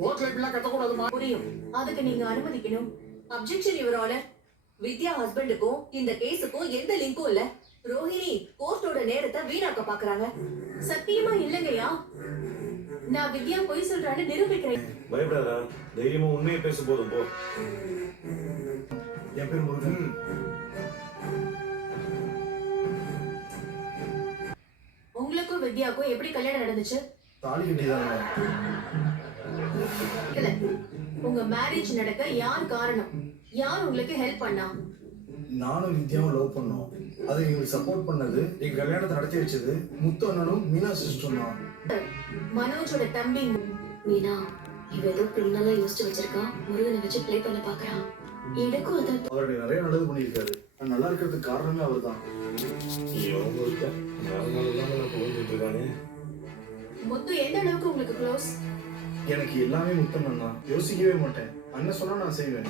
கோர்ட்ல இப்படிலாம் கத்தக்கூடாதுமா. புரியும், அதுக்கு நீங்க அனுமதிக்கணும். Objection your honour. வித்யா ஹஸ்பண்டுக்கும் இந்த கேஸுக்கும் எந்த லிங்கும் இல்ல. ரோஹிணி கோர்ட்டோட நேரத்தை வீணாக்க பாக்குறாங்க. சத்தியமா இல்லைங்கய்யா. நான் வித்யா பொய் சொல்றான்னு நிரூபிக்கிறேன். பயப்படாதா, தைரியமா உண்மையை பேச போதும் போ. என் பேர் முருகன். உங்களுக்கும் வித்யாவுக்கும் எப்படி கல்யாணம் நடந்துச்சு? தாலி கட்டிதாங்க. இல்ல, உங்க மேரேஜ் நடக்க யார் காரணம்? யார் உங்களுக்கு ஹெல்ப் பண்ணா? நானும் வித்யாவும் லவ் பண்ணோம். அதை எங்களுக்கு சப்போர்ட் பண்ணது, எங்க கல்யாணத்தை நடத்தி வச்சது முத்து அண்ணனும் மீனா சிஸ்டரும் தான். மனோஜோட தம்பி மீனா இவ ஏதோ கிரிமினலா யோசிச்சு வச்சிருக்கா. முருகனை வச்சு ப்ளே பண்ண பாக்குறான். எனக்கும் அதான். அவருடைய நிறைய நல்லது பண்ணியிருக்காரு. நான் நல்லா இருக்கிறதுக்கு காரணமே அவர் தான். முத்து எந்த அளவுக்கு உங்களுக்கு க்ளோஸ்? எனக்கு எல்லாமே முத்தண்ணன் தான். யோசிக்கவே மாட்டேன். அண்ணன் சொன்னா நான் செய்வேன்.